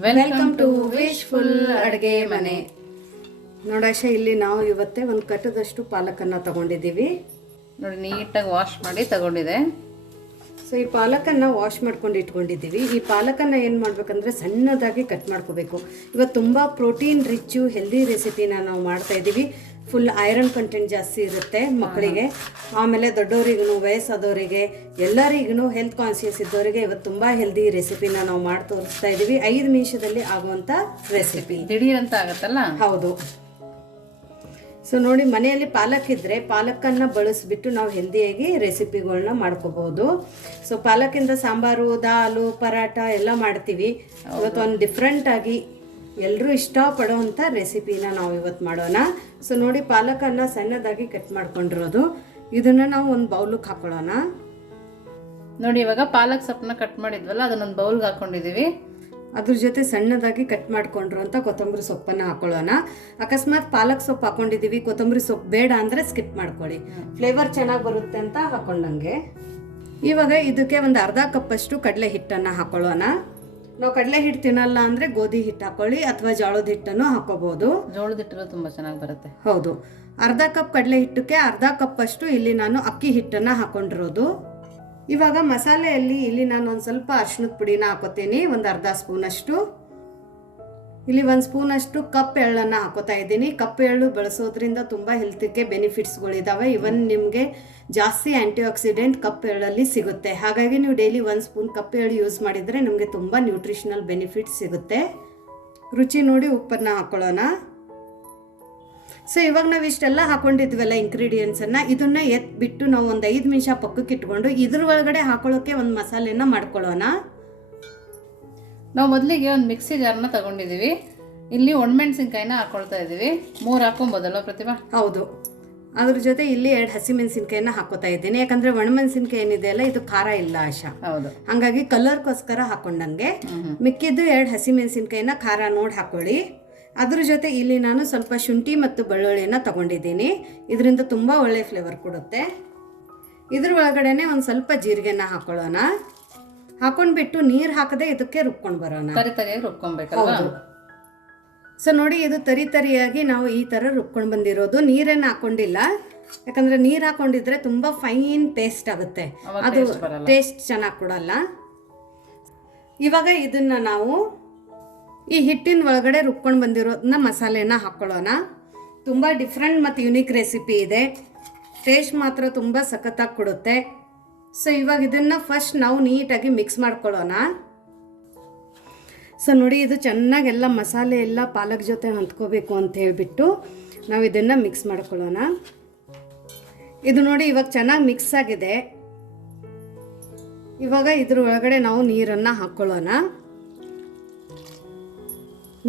Welcome to wishful ಅಡುಗೆ ಮನೆ ನೋಡಾಶ ಇಲ್ಲಿ ನಾವು ಇವತ್ತೇ ಒಂದು ಕಟ್ಟದಷ್ಟು ಪಾಲಕನ್ನು ತಗೊಂಡಿದ್ದೀವಿ. ನೋಡಿ ನೀಟಾಗಿ ವಾಶ್ ಮಾಡಿ ತಗೊಂಡಿದೆ. ಸೊ ಈ ಪಾಲಕನ್ನು ವಾಶ್ ಮಾಡ್ಕೊಂಡು ಇಟ್ಕೊಂಡಿದ್ದೀವಿ. ಈ ಪಾಲಕನ್ನು ಏನು ಮಾಡಬೇಕಂದ್ರೆ ಸಣ್ಣದಾಗಿ ಕಟ್ ಮಾಡ್ಕೋಬೇಕು. ಇವತ್ತು ತುಂಬ ಪ್ರೋಟೀನ್ ರಿಚ್ಚು ಹೆಲ್ದಿ ರೆಸಿಪಿನ ನಾವು ಮಾಡ್ತಾ ಇದ್ದೀವಿ. ಫುಲ್ ಐರನ್ ಕಂಟೆಂಟ್ ಜಾಸ್ತಿ ಇರುತ್ತೆ ಮಕ್ಕಳಿಗೆ. ಆಮೇಲೆ ದೊಡ್ಡವರಿಗೂ ವಯಸ್ಸಾದವರಿಗೆ ಎಲ್ಲರಿಗೂ ಹೆಲ್ತ್ ಕಾನ್ಸಿಯಸ್ ಇದ್ದವರಿಗೆ ಇವತ್ತು ತುಂಬ ಹೆಲ್ದಿ ರೆಸಿಪಿನ ನಾವು ಮಾಡಿ ತೋರಿಸ್ತಾ ಇದ್ದೀವಿ ಐದು ನಿಮಿಷದಲ್ಲಿ ಆಗುವಂಥ ರೆಸಿಪಿ ದಿಢೀರ್ ಅಂತ ಆಗತ್ತಲ್ಲ? ಹೌದು. ಸೊ ನೋಡಿ ಮನೆಯಲ್ಲಿ ಪಾಲಕ್ ಇದ್ದರೆ ಪಾಲಕನ್ನ ಬಳಸಿಬಿಟ್ಟು ನಾವು ಹೆಲ್ದಿಯಾಗಿ ರೆಸಿಪಿಗಳನ್ನ ಮಾಡ್ಕೋಬಹುದು ಸೊ ಪಾಲಕಿಂದ ಸಾಂಬಾರು ದಾಲು ಪರಾಟ ಎಲ್ಲ ಮಾಡ್ತೀವಿ. ಇವತ್ತು ಒಂದು ಡಿಫ್ರೆಂಟ್ ಆಗಿ ಎಲ್ಲರೂ ಇಷ್ಟಪಡೋವಂಥ ರೆಸಿಪಿನ ನಾವು ಇವತ್ತು ಮಾಡೋಣ. ಸೊ ನೋಡಿ ಪಾಲಕನ್ನ ಸಣ್ಣದಾಗಿ ಕಟ್ ಮಾಡ್ಕೊಂಡಿರೋದು. ಇದನ್ನು ನಾವು ಒಂದು ಬೌಲಿಗೆ ಹಾಕೊಳ್ಳೋಣ. ನೋಡಿ ಇವಾಗ ಪಾಲಕ್ ಸೊಪ್ಪನ್ನ ಕಟ್ ಮಾಡಿದ್ವಲ್ಲ ಅದನ್ನೊಂದು ಬೌಲ್ಗೆ ಹಾಕೊಂಡಿದ್ದೀವಿ ಅದ್ರ ಜೊತೆ ಸಣ್ಣದಾಗಿ ಕಟ್ ಮಾಡ್ಕೊಂಡಿರುವಂಥ ಕೊತ್ತಂಬರಿ ಸೊಪ್ಪನ್ನು ಹಾಕೊಳ್ಳೋಣ. ಅಕಸ್ಮಾತ್ ಪಾಲಕ್ ಸೊಪ್ಪು ಹಾಕೊಂಡಿದೀವಿ ಕೊತ್ತಂಬರಿ ಸೊಪ್ಪು ಬೇಡ ಅಂದರೆ ಸ್ಕಿಪ್ ಮಾಡ್ಕೊಳ್ಳಿ. ಫ್ಲೇವರ್ ಚೆನ್ನಾಗಿ ಬರುತ್ತೆ ಅಂತ ಹಾಕೊಂಡಂಗೆ. ಇವಾಗ ಇದಕ್ಕೆ ಒಂದು ಅರ್ಧ ಕಪ್ಪಷ್ಟು ಕಡಲೆ ಹಿಟ್ಟನ್ನು ಹಾಕೊಳ್ಳೋಣ. ನಾವು ಕಡಲೆ ಹಿಟ್ಟು ತಿನ್ನಲ್ಲ ಅಂದರೆ ಗೋಧಿ ಹಿಟ್ಟು ಹಾಕೊಳ್ಳಿ ಅಥವಾ ಜೋಳದ ಹಿಟ್ಟನ್ನು ಹಾಕೋಬಹುದು ಜೋಳದ ಹಿಟ್ಟು ತುಂಬಾ ಚೆನ್ನಾಗಿ ಬರುತ್ತೆ. ಹೌದು. ಅರ್ಧ ಕಪ್ ಕಡಲೆ ಹಿಟ್ಟಕ್ಕೆ ಅರ್ಧ ಕಪ್ ಅಷ್ಟು ಇಲ್ಲಿ ನಾನು ಅಕ್ಕಿ ಹಿಟ್ಟನ್ನು ಹಾಕೊಂಡಿರೋದು. ಇವಾಗ ಮಸಾಲೆಯಲ್ಲಿ ಇಲ್ಲಿ ನಾನು ಒಂದು ಸ್ವಲ್ಪ ಅರ್ಶಿನದ ಪುಡಿನ ಹಾಕೋತೀನಿ ಒಂದು ಅರ್ಧ ಸ್ಪೂನಷ್ಟು. ಇಲ್ಲಿ ಒಂದು ಸ್ಪೂನಷ್ಟು ಕಪ್ ಎಳ್ಳನ್ನು ಹಾಕೋತಾ ಇದ್ದೀನಿ. ಕಪ್ ಎಳ್ಳು ಬಳಸೋದ್ರಿಂದ ತುಂಬ ಹೆಲ್ತಿಗೆ ಬೆನಿಫಿಟ್ಸ್ಗಳಿದ್ದಾವೆ ಇವನ್ ನಿಮಗೆ ಜಾಸ್ತಿ ಆ್ಯಂಟಿ ಆಕ್ಸಿಡೆಂಟ್ ಕಪ್ ಎಳ್ಳಲ್ಲಿ ಸಿಗುತ್ತೆ. ಹಾಗಾಗಿ ನೀವು ಡೈಲಿ ಒಂದು ಸ್ಪೂನ್ ಕಪ್ ಎಳ್ಳು ಯೂಸ್ ಮಾಡಿದರೆ ನಿಮಗೆ ತುಂಬ ನ್ಯೂಟ್ರಿಷನಲ್ ಬೆನಿಫಿಟ್ಸ್ ಸಿಗುತ್ತೆ. ರುಚಿ ನೋಡಿ ಉಪ್ಪನ್ನು ಹಾಕೊಳ್ಳೋಣ. ಸೊ ಇವಾಗ ನಾವು ಇಷ್ಟೆಲ್ಲ ಹಾಕೊಂಡಿದ್ವಲ್ಲ ಇಂಗ್ರೀಡಿಯೆಂಟ್ಸನ್ನು ಇದನ್ನ ಎತ್ಬಿಟ್ಟು ನಾವು ಒಂದು ಐದು ನಿಮಿಷ ಪಕ್ಕಕ್ಕೆ ಇಟ್ಕೊಂಡು ಇದ್ರ ಒಳಗಡೆ ಹಾಕೊಳ್ಳೋಕ್ಕೆ ಒಂದು ಮಸಾಲೆನ ಮಾಡ್ಕೊಳ್ಳೋಣ. ನಾವು ಮೊದಲಿಗೆ ಒಂದು ಮಿಕ್ಸಿ ಜಾರ್ನ ತಗೊಂಡಿದ್ದೀವಿ ಇಲ್ಲಿ ಒಣಮೆಣಸಿನ್ಕಾಯಿನ ಹಾಕೊಳ್ತಾ ಇದ್ದೀವಿ ಮೂರು ಹಾಕೊಬೋದಲ್ವ ಪ್ರತಿಭಾ ಹೌದು. ಅದ್ರ ಜೊತೆ ಇಲ್ಲಿ ಎರಡು ಹಸಿಮೆಣಸಿನ್ಕಾಯಿನ ಹಾಕೋತಾ ಇದ್ದೀನಿ. ಯಾಕಂದ್ರೆ ಒಣಮೆಣಸಿನ್ಕಾಯಿ ಏನಿದೆ ಅಲ್ಲ ಇದು ಖಾರ ಇಲ್ಲ ಆಶಾ. ಹೌದು. ಹಾಗಾಗಿ ಕಲರ್ಗೋಸ್ಕರ ಹಾಕೊಂಡಂಗೆ ಮಿಕ್ಕಿದ್ದು ಎರಡು ಹಸಿಮೆಣಸಿನ್ಕಾಯಿನ ಖಾರ ನೋಡಿ ಹಾಕೊಳ್ಳಿ. ಅದ್ರ ಜೊತೆ ಇಲ್ಲಿ ನಾನು ಸ್ವಲ್ಪ ಶುಂಠಿ ಮತ್ತು ಬೆಳ್ಳುಳ್ಳಿನ ತಗೊಂಡಿದ್ದೀನಿ. ಇದರಿಂದ ತುಂಬ ಒಳ್ಳೆ ಫ್ಲೇವರ್ ಕೊಡುತ್ತೆ. ಇದ್ರ ಒಳಗಡೆನೆ ಒಂದು ಸ್ವಲ್ಪ ಜೀರಿಗೆನ ಹಾಕೊಳ್ಳೋಣ. ಹಾಕೊಂಡ್ಬಿಟ್ಟು ನೀರು ಹಾಕದೆ ಇದಕ್ಕೆ ರುಬ್ಕೊಂಡು ಬರೋಣ. ತರಿ ತರಿಯಾಗಿ ರುಬ್ಕೊಬೇಕಲ್ವಾ? ಹೌದು. ಸೊ ನೋಡಿ ಇದು ತರಿ ತರಿಯಾಗಿ ನಾವು ಈ ಥರ ರುಬ್ಕೊಂಡು ಬಂದಿರೋದು. ನೀರೇನು ಹಾಕೊಂಡಿಲ್ಲ. ಯಾಕಂದ್ರೆ ನೀರು ಹಾಕೊಂಡಿದ್ರೆ ತುಂಬಾ ಫೈನ್ ಪೇಸ್ಟ್ ಆಗುತ್ತೆ. ಅವಾಗ ಅದು taste ಬರಲ್ಲ. ಟೇಸ್ಟ್ ಚೆನ್ನಾಗಿ ಕೊಡಲ್ಲ. ಇವಾಗ ಇದನ್ನ ನಾವು ಈ ಹಿಟ್ಟಿನ ಒಳಗಡೆ ರುಬ್ಕೊಂಡು ಬಂದಿರೋದನ್ನ ಮಸಾಲೆನ ಹಾಕ್ಕೊಳ್ಳೋಣ ತುಂಬ ಡಿಫ್ರೆಂಟ್ ಮತ್ತು ಯುನಿಕ್ ರೆಸಿಪಿ ಇದೆ. ಟೇಸ್ಟ್ ಮಾತ್ರ ತುಂಬ ಸಖತ್ತಾಗಿ ಕೊಡುತ್ತೆ. ಸೊ ಇವಾಗ ಇದನ್ನು ಫಸ್ಟ್ ನಾವು ನೀಟಾಗಿ ಮಿಕ್ಸ್ ಮಾಡ್ಕೊಳ್ಳೋಣ. ಸೊ ನೋಡಿ ಇದು ಚೆನ್ನಾಗೆಲ್ಲ ಮಸಾಲೆ ಎಲ್ಲ ಪಾಲಕ್ ಜೊತೆ ಹೊಂದ್ಕೋಬೇಕು ಅಂತ ಹೇಳಿಬಿಟ್ಟು ನಾವು ಇದನ್ನು ಮಿಕ್ಸ್ ಮಾಡ್ಕೊಳ್ಳೋಣ. ಇದು ನೋಡಿ ಇವಾಗ ಚೆನ್ನಾಗಿ ಮಿಕ್ಸ್ ಆಗಿದೆ. ಇವಾಗ ಇದ್ರ ಒಳಗಡೆ ನಾವು ನೀರನ್ನು ಹಾಕ್ಕೊಳ್ಳೋಣ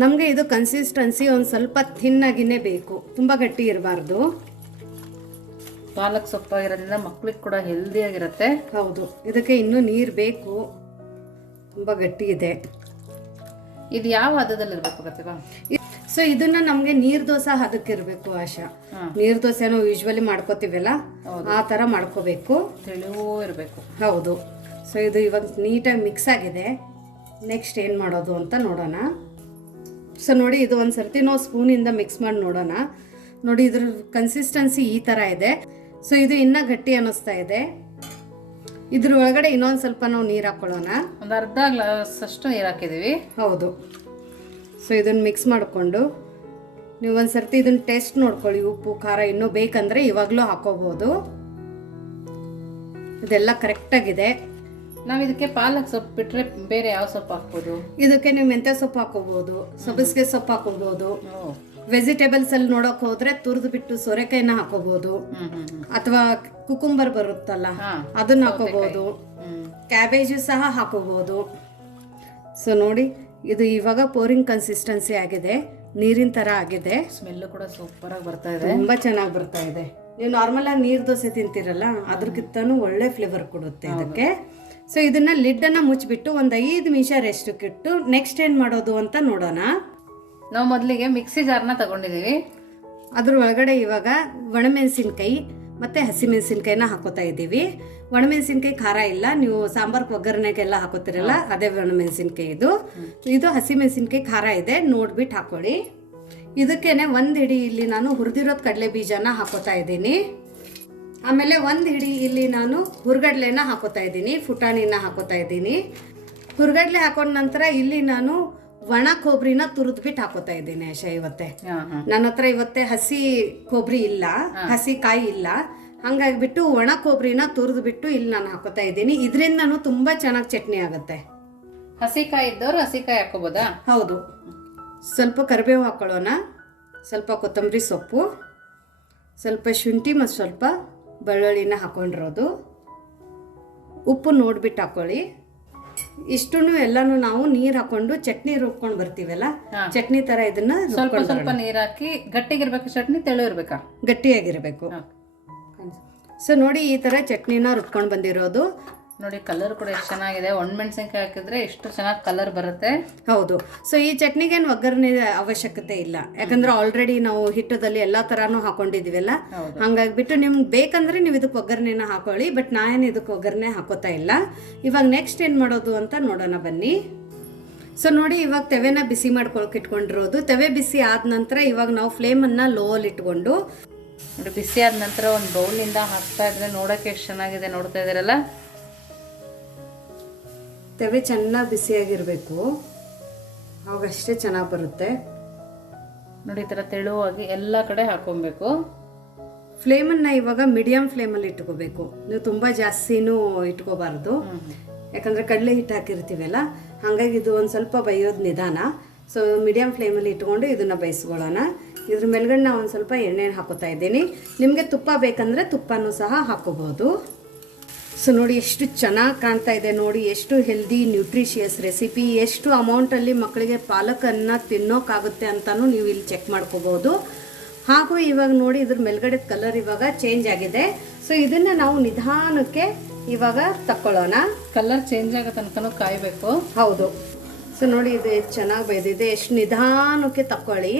ನಮಗೆ ಇದು ಕನ್ಸಿಸ್ಟೆನ್ಸಿ ಒಂದು ಸ್ವಲ್ಪ ಥಿನ್ನಾಗಿನೇ ಬೇಕು. ತುಂಬ ಗಟ್ಟಿ ಇರಬಾರ್ದು. ಪಾಲಕ್ ಸೊಪ್ಪಾಗಿರೋದ್ರಿಂದ ಮಕ್ಳಿಗೆ ಕೂಡ ಹೆಲ್ದಿ ಆಗಿರುತ್ತೆ. ಹೌದು. ಇದಕ್ಕೆ ಇನ್ನೂ ನೀರು ಬೇಕು. ತುಂಬ ಗಟ್ಟಿ ಇದೆ. ಇದು ಯಾವ ಹದದಲ್ಲಿ ಇರ್ಬೇಕು ಪ್ರತಿಭಾ ಸೊ ಇದನ್ನ ನಮಗೆ ನೀರ್ ದೋಸೆ ಹದಕ್ಕೆ ಇರಬೇಕು ಆಶಾ. ನೀರ್ ದೋಸೆ ನಾವು ಯೂಶ್ವಲಿ ಮಾಡ್ಕೋತೀವಲ್ಲ ಆ ತರ ಮಾಡ್ಕೋಬೇಕು. ತಿಳಿವೂ ಇರಬೇಕು. ಹೌದು. ಸೊ ಇದು ಇವಾಗ ನೀಟಾಗಿ ಮಿಕ್ಸ್ ಆಗಿದೆ. ನೆಕ್ಸ್ಟ್ ಏನು ಮಾಡೋದು ಅಂತ ನೋಡೋಣ. ಸೊ ನೋಡಿ ಇದು ಒಂದು ಸರ್ತಿ ನಾವು ಸ್ಪೂನಿಂದ ಮಿಕ್ಸ್ ಮಾಡಿ ನೋಡೋಣ. ನೋಡಿ ಇದ್ರ ಕನ್ಸಿಸ್ಟೆನ್ಸಿ ಈ ಥರ ಇದೆ. ಸೊ ಇದು ಇನ್ನೂ ಗಟ್ಟಿ ಅನ್ನಿಸ್ತಾ ಇದೆ. ಇದ್ರ ಒಳಗಡೆ ಇನ್ನೊಂದು ಸ್ವಲ್ಪ ನಾವು ನೀರು ಹಾಕೊಳ್ಳೋಣ. ಒಂದು ಅರ್ಧ ಗ್ಲಾಸ್ ಅಷ್ಟು ನೀರು ಹಾಕಿದೀವಿ ಹೌದು. ಸೊ ಇದನ್ನು ಮಿಕ್ಸ್ ಮಾಡಿಕೊಂಡು ನೀವು ಒಂದು ಸರ್ತಿ ಇದನ್ನು ಟೇಸ್ಟ್ ನೋಡ್ಕೊಳ್ಳಿ ಉಪ್ಪು ಖಾರ ಇನ್ನೂ ಬೇಕಂದ್ರೆ ಇವಾಗಲೂ ಹಾಕೋಬಹುದು ಇದೆಲ್ಲ ಕರೆಕ್ಟಾಗಿದೆ ನಾವು ಇದಕ್ಕೆ ಪಾಲಕ್ ಸೊಪ್ಪು ಬಿಟ್ರೆ ಬೇರೆ ಯಾವ ಸೊಪ್ಪು ಹಾಕ್ಬೋದು? ಇದಕ್ಕೆ ನೀವು ಮೆಂತ್ಯ ಸೊಪ್ಪು ಹಾಕೋಬೋದು ಸೊಬಸಿಗೆ ಸೊಪ್ಪು ಹಾಕೋಬೋದು. ಓ. ವೆಜಿಟೇಬಲ್ಸ್ ಅಲ್ಲಿ ನೋಡಕ್ ಹೋದ್ರೆ ತುರಿದು ಬಿಟ್ಟು ಸೋರೆಕಾಯಿನ ಹಾಕೋಬಹುದು ಅಥವಾ ಕುಕುಂಬರ್ ಬರುತ್ತಲ್ಲ ಅದನ್ನ ಹಾಕೋಬಹುದು ಕ್ಯಾಬೇಜ್ ಕ್ಯಾಬೇಜು ಸಹ ಹಾಕೋಬಹುದು ಸೊ ನೋಡಿ ಇದು ಇವಾಗ ಪೋರಿಂಗ್ ಕನ್ಸಿಸ್ಟೆನ್ಸಿ ಆಗಿದೆ ನೀರಿನ ತರ ಆಗಿದೆ. ಸ್ಮೆಲ್ ಕೂಡ ಸೂಪರ್ ಆಗಿ ಬರ್ತಾ ಇದೆ. ತುಂಬಾ ಚೆನ್ನಾಗಿ ಬರ್ತಾ ಇದೆ. ನೀವು ನಾರ್ಮಲ್ ಆಗಿ ನೀರ್ ದೋಸೆ ತಿಂತೀರಲ್ಲ ಅದ್ರಕ್ಕಿಂತನೂ ಒಳ್ಳೆ ಫ್ಲೇವರ್ ಕೊಡುತ್ತೆ ಇದಕ್ಕೆ. ಸೊ ಇದನ್ನ ಲಿಡ್ ಅನ್ನ ಮುಚ್ಚಿಬಿಟ್ಟು ಒಂದು ಐದು ನಿಮಿಷ ರೆಸ್ಟ್ ಇಟ್ಟು ನೆಕ್ಸ್ಟ್ ಏನ್ ಮಾಡೋದು ಅಂತ ನೋಡೋಣ. ನಾವು ಮೊದಲಿಗೆ ಮಿಕ್ಸಿ ಜಾರ್ನ ತಗೊಂಡಿದ್ದೀವಿ. ಅದ್ರ ಒಳಗಡೆ ಇವಾಗ ಒಣಮೆಣಸಿನ್ಕಾಯಿ ಮತ್ತು ಹಸಿಮೆಣಸಿನ್ಕಾಯಿನ ಹಾಕೋತಾ ಇದ್ದೀವಿ. ಒಣಮೆಣಸಿನ್ಕಾಯಿ ಖಾರ ಇಲ್ಲ. ನೀವು ಸಾಂಬಾರ್ ಒಗ್ಗರಣೆಗೆಲ್ಲ ಹಾಕೋತಿರಲ್ಲ ಅದೇ ಒಣಮೆಣಸಿನ್ಕಾಯಿ ಇದು. ಇದು ಹಸಿಮೆಣಸಿನ್ಕಾಯಿ ಖಾರ ಇದೆ ನೋಡ್ಬಿಟ್ಟು ಹಾಕೊಳ್ಳಿ. ಇದಕ್ಕೇನೆ ಒಂದು ಹಿಡಿ ಇಲ್ಲಿ ನಾನು ಹುರಿದಿರೋದು ಕಡಲೆ ಬೀಜನ ಹಾಕೋತಾ ಇದ್ದೀನಿ. ಆಮೇಲೆ ಒಂದು ಹಿಡಿ ಇಲ್ಲಿ ನಾನು ಹುರ್ಗಡ್ಲೆನ ಹಾಕೋತಾ ಇದ್ದೀನಿ ಫುಟಾಣಿನ ಹಾಕೋತಾ ಇದ್ದೀನಿ. ಹುರ್ಗಡ್ಲೆ ಹಾಕೊಂಡ ನಂತರ ಇಲ್ಲಿ ನಾನು ಒಣ ಕೊಬ್ಬರಿನ ತುರಿದ್ಬಿಟ್ಟು ಹಾಕೋತಾ ಇದ್ದೀನಿ ಆಶಾ ಇವತ್ತೆ. ನನ್ನ ಹತ್ರ ಇವತ್ತೆ ಹಸಿ ಕೊಬ್ಬರಿ ಇಲ್ಲ ಹಸಿ ಕಾಯಿ ಇಲ್ಲ. ಹಂಗಾಗ್ಬಿಟ್ಟು ಒಣ ಕೊಬ್ಬರಿನ ತುರಿದ್ಬಿಟ್ಟು ಇಲ್ಲಿ ನಾನು ಹಾಕೋತಾ ಇದ್ದೀನಿ. ಇದರಿಂದನೂ ತುಂಬಾ ಚೆನ್ನಾಗಿ ಚಟ್ನಿ ಆಗುತ್ತೆ. ಹಸಿಕಾಯಿ ಇದ್ದವ್ರು ಹಸಿಕಾಯಿ ಹಾಕೋಬೋದಾ? ಹೌದು. ಸ್ವಲ್ಪ ಕರಿಬೇವು ಹಾಕೊಳ್ಳೋಣ. ಸ್ವಲ್ಪ ಕೊತ್ತಂಬರಿ ಸೊಪ್ಪು. ಸ್ವಲ್ಪ ಶುಂಠಿ ಮತ್ತು ಸ್ವಲ್ಪ ಬೆಳ್ಳುಳ್ಳಿನ ಹಾಕೊಂಡಿರೋದು. ಉಪ್ಪು ನೋಡ್ಬಿಟ್ಟು ಹಾಕೊಳ್ಳಿ. ಇಷ್ಟು ಎಲ್ಲಾನು ನಾವು ನೀರ್ ಹಾಕೊಂಡು ಚಟ್ನಿ ರುಬ್ಕೊಂಡು ಬರ್ತೀವಲ್ಲ? ಚಟ್ನಿ ತರ ಇದನ್ನ ಸ್ವಲ್ಪ ಸ್ವಲ್ಪ ನೀರ್ ಹಾಕಿ ಗಟ್ಟಿಗಿರ್ಬೇಕು ಚಟ್ನಿ ತೆಳು ಇರ್ಬೇಕಾ ಗಟ್ಟಿಯಾಗಿರ್ಬೇಕು ಸೊ ನೋಡಿ ಈ ತರ ಚಟ್ನಿನ ರುಬ್ಕೊಂಡು ಬಂದಿರೋದು. ನೋಡಿ ಕಲರ್ ಕೂಡ ಎಷ್ಟು ಚೆನ್ನಾಗಿದೆ. ಒಣಮೆಣಸಿನ್ಕಾಯಿ ಹಾಕಿದ್ರೆ ಎಷ್ಟು ಚೆನ್ನಾಗಿ ಕಲರ್ ಬರುತ್ತೆ. ಹೌದು. ಸೊ ಈ ಚಟ್ನಿಗೇನು ಒಗ್ಗರಣೆ ಅವಶ್ಯಕತೆ ಇಲ್ಲ. ಯಾಕಂದ್ರೆ ಆಲ್ರೆಡಿ ನಾವು ಹಿಟ್ಟದಲ್ಲಿ ಎಲ್ಲ ತರಾನು ಹಾಕೊಂಡಿದೀವಲ್ಲ ಹಂಗಾಗಿ ಹಂಗಾಗ್ಬಿಟ್ಟು ನಿಮ್ಗೆ ಬೇಕಂದ್ರೆ ನೀವು ಇದಕ್ಕೆ ಒಗ್ಗರಣೆನ ಹಾಕೊಳ್ಳಿ ಬಟ್ ನಾನೇನು ಇದಕ್ಕೆ ಒಗ್ಗರಣೆ ಹಾಕೋತಾ ಇಲ್ಲ. ಇವಾಗ ನೆಕ್ಸ್ಟ್ ಏನು ಮಾಡೋದು ಅಂತ ನೋಡೋಣ ಬನ್ನಿ. ಸೊ ನೋಡಿ ಇವಾಗ ತೆವೆನ ಬಿಸಿ ಮಾಡ್ಕೊಳಕ್ಕೆ ಇಟ್ಕೊಂಡಿರೋದು. ತೆವೆ ಬಿಸಿ ಆದ ನಂತರ ಇವಾಗ ನಾವು ಫ್ಲೇಮನ್ನು ಲೋವಲ್ಲಿ ಇಟ್ಕೊಂಡು ನೋಡಿ ಬಿಸಿ ಆದ ನಂತರ ಒಂದು ಬೌಲಿಂದ ಹಾಕ್ತಾ ಇದ್ರೆ ನೋಡೋಕೆ ಎಷ್ಟು ಚೆನ್ನಾಗಿದೆ ನೋಡ್ತಾ ಇದ್ದೀರಲ್ಲ? ತೆವೆ ಚೆನ್ನಾಗಿ ಬಿಸಿಯಾಗಿರಬೇಕು. ಅವಾಗಷ್ಟೇ ಚೆನ್ನಾಗಿ ಬರುತ್ತೆ. ನೋಡಿ ಈ ಥರ ತೆಳುವಾಗಿ ಎಲ್ಲ ಕಡೆ ಹಾಕೊಬೇಕು. ಫ್ಲೇಮನ್ನು ಇವಾಗ ಮೀಡಿಯಂ ಫ್ಲೇಮಲ್ಲಿ ಇಟ್ಕೋಬೇಕು. ನೀವು ತುಂಬ ಜಾಸ್ತಿನೂ ಇಟ್ಕೋಬಾರ್ದು. ಯಾಕಂದರೆ ಕಡಲೆ ಹಿಟ್ಟು ಹಾಕಿರ್ತೀವಲ್ಲ ಹಾಗಾಗಿ ಇದು ಒಂದು ಸ್ವಲ್ಪ ಬೈಯೋದು ನಿಧಾನ. ಸೊ ಮೀಡಿಯಂ ಫ್ಲೇಮಲ್ಲಿ ಇಟ್ಕೊಂಡು ಇದನ್ನು ಬೇಯಿಸ್ಕೊಳ್ಳೋಣ. ಇದ್ರ ಮೇಲ್ಗಡೆ ನಾವು ಒಂದು ಸ್ವಲ್ಪ ಎಣ್ಣೆ ಹಾಕೋತಾ ಇದ್ದೀನಿ. ನಿಮಗೆ ತುಪ್ಪ ಬೇಕಂದರೆ ತುಪ್ಪನೂ ಸಹ ಹಾಕೋಬೋದು ಸೊ ನೋಡಿ ಎಷ್ಟು ಚೆನ್ನಾಗಿ ಕಾಣ್ತಾ ಇದೆ ನೋಡಿ ಎಷ್ಟು ಹೆಲ್ದಿ ನ್ಯೂಟ್ರಿಷಿಯಸ್ ರೆಸಿಪಿ ಎಷ್ಟು ಅಮೌಂಟಲ್ಲಿ ಮಕ್ಕಳಿಗೆ ಪಾಲಕನ್ನು ತಿನ್ನೋಕ್ಕಾಗುತ್ತೆ ಅಂತಲೂ ನೀವು ಇಲ್ಲಿ ಚೆಕ್ ಮಾಡ್ಕೋಬೋದು. ಹಾಗೂ ಇವಾಗ ನೋಡಿ ಇದ್ರ ಮೇಲ್ಗಡೆ ಕಲರ್ ಇವಾಗ ಚೇಂಜ್ ಆಗಿದೆ. ಸೊ ಇದನ್ನು ನಾವು ನಿಧಾನಕ್ಕೆ ಇವಾಗ ತಕ್ಕೊಳ್ಳೋಣ. ಕಲರ್ ಚೇಂಜ್ ಆಗೋ ತನಕನೂ ಕಾಯಬೇಕು. ಹೌದು. ಸೊ ನೋಡಿ ಇದು ಎಷ್ಟು ಚೆನ್ನಾಗಿ ಬೆಳೆದಿದೆ. ಎಷ್ಟು ನಿಧಾನಕ್ಕೆ ತಕ್ಕೊಳ್ಳಿ.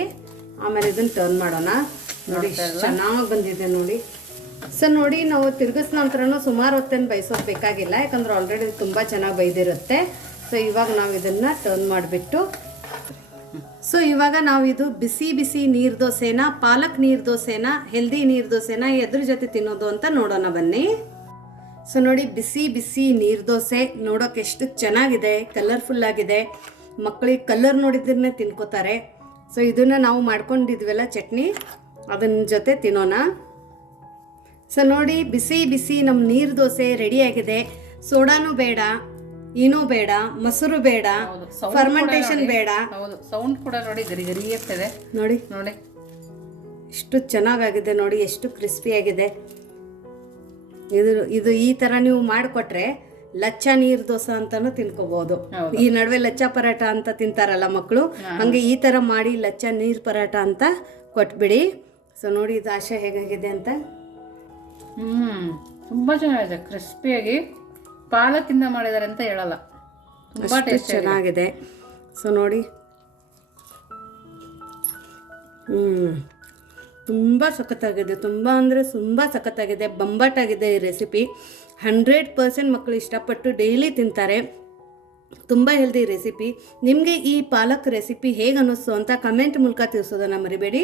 ಆಮೇಲೆ ಇದನ್ನು ಟರ್ನ್ ಮಾಡೋಣ. ನೋಡಿ ಚೆನ್ನಾಗಿ ಬಂದಿದೆ ನೋಡಿ. ಸೊ ನೋಡಿ, ನಾವು ತಿರ್ಗಿಸ್ ನಂತರನೂ ಸುಮಾರು ಹೊತ್ತೇನು ಬೈಸೋದು ಬೇಕಾಗಿಲ್ಲ. ಯಾಕಂದ್ರೆ ಆಲ್ರೆಡಿ ತುಂಬ ಚೆನ್ನಾಗಿ ಬೈದಿರುತ್ತೆ. ಸೊ ಇವಾಗ ನಾವು ಇದನ್ನು ಟರ್ನ್ ಮಾಡಿಬಿಟ್ಟು ಸೊ ಇವಾಗ ನಾವು ಇದು ಬಿಸಿ ಬಿಸಿ ನೀರು ದೋಸೆನ, ಪಾಲಕ್ ನೀರು ದೋಸೆನ ಹೆಲ್ದಿ ನೀರು ದೋಸೆನ, ಎದ್ರ ಜೊತೆ ತಿನ್ನೋದು ಅಂತ ನೋಡೋಣ ಬನ್ನಿ. ಸೊ ನೋಡಿ, ಬಿಸಿ ಬಿಸಿ ನೀರು ದೋಸೆ ನೋಡೋಕೆ ಎಷ್ಟು ಚೆನ್ನಾಗಿದೆ ಕಲರ್ಫುಲ್ ಆಗಿದೆ. ಮಕ್ಕಳಿಗೆ ಕಲರ್ ನೋಡಿದ್ರೆ ತಿನ್ಕೋತಾರೆ. ಸೊ ಇದನ್ನು ನಾವು ಮಾಡ್ಕೊಂಡಿದ್ವಲ್ಲ ಚಟ್ನಿ ಅದನ್ನ ಜೊತೆ ತಿನ್ನೋಣ. ಸೊ ನೋಡಿ ಬಿಸಿ ಬಿಸಿ ನಮ್ಮ ನೀರು ದೋಸೆ ರೆಡಿಯಾಗಿದೆ ಸೋಡಾನು ಬೇಡ ಏನೂ ಬೇಡ ಮೊಸರು ಬೇಡ ಫರ್ಮೆಂಟೇಶನ್ ಫರ್ಮೆಂಟೇಷನ್ ಬೇಡ. ಹೌದು ಸೌಂಡ್ ಕೂಡ ನೋಡಿ ಗರಿ ಗರಿ ಇರ್ತದೆ ನೋಡಿ. ನೋಡಿ. ಎಷ್ಟು ಚೆನ್ನಾಗಾಗಿದೆ ನೋಡಿ ಎಷ್ಟು ಕ್ರಿಸ್ಪಿಯಾಗಿದೆ ಇದು ಇದು ಈ ಥರ ನೀವು ಮಾಡಿಕೊಟ್ರೆ ಲಚ್ಚ ನೀರು ದೋಸೆ ಅಂತಾನು ತಿನ್ಕೋಬಹುದು ಈ ನಡುವೆ ಲಚ್ಚ ಪರಾಟ ಅಂತ ತಿಂತಾರಲ್ಲ ಮಕ್ಕಳು ಹಂಗೆ ಈ ತರ ಮಾಡಿ ಲಚ್ಚ ನೀರು ಪರಾಟ ಅಂತ ಕೊಟ್ಬಿಡಿ. ಸೊ ನೋಡಿ ಇದು ಆಶೆ ಹೇಗಾಗಿದೆ ಅಂತ. ಹ್ಮ್ ತುಂಬಾ ಚೆನ್ನಾಗಿದೆ ಕ್ರಿಸ್ಪಿಯಾಗಿ ಪಾಲಕಿಂದ ಮಾಡಿದ್ದಾರೆ ಅಂತ ಹೇಳಲ್ಲ. ತುಂಬಾ ಟೇಸ್ಟ್ ಚೆನ್ನಾಗಿದೆ. ಸೊ ನೋಡಿ. ಹ್ಞೂ ತುಂಬ ಸಖತ್ತಾಗಿದೆ ತುಂಬ ಅಂದರೆ ತುಂಬ ಸಖತ್ತಾಗಿದೆ ಬಂಬಾಟಾಗಿದೆ ಈ ರೆಸಿಪಿ ಹಂಡ್ರೆಡ್ ಪರ್ಸೆಂಟ್ ಮಕ್ಕಳು ಇಷ್ಟಪಟ್ಟು ಡೈಲಿ ತಿಂತಾರೆ. ತುಂಬ ಹೆಲ್ದಿ ರೆಸಿಪಿ ನಿಮಗೆ ಈ ಪಾಲಕ್ ರೆಸಿಪಿ ಹೇಗೆ ಅನ್ನಿಸ್ತು ಅಂತ ಕಮೆಂಟ್ ಮೂಲಕ ತಿಳಿಸೋದನ್ನು ಮರಿಬೇಡಿ.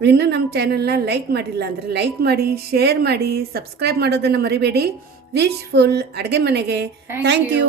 ಇನ್ನೂ ನಮ್ಮ ಚಾನೆಲ್ನ ಲೈಕ್ ಮಾಡಿಲ್ಲ ಅಂದರೆ ಲೈಕ್ ಮಾಡಿ ಶೇರ್ ಮಾಡಿ ಸಬ್ಸ್ಕ್ರೈಬ್ ಮಾಡೋದನ್ನು ಮರಿಬೇಡಿ. ವಿಶ್ ಫುಲ್ ಅಡುಗೆ ಮನೆಗೆ. Thank you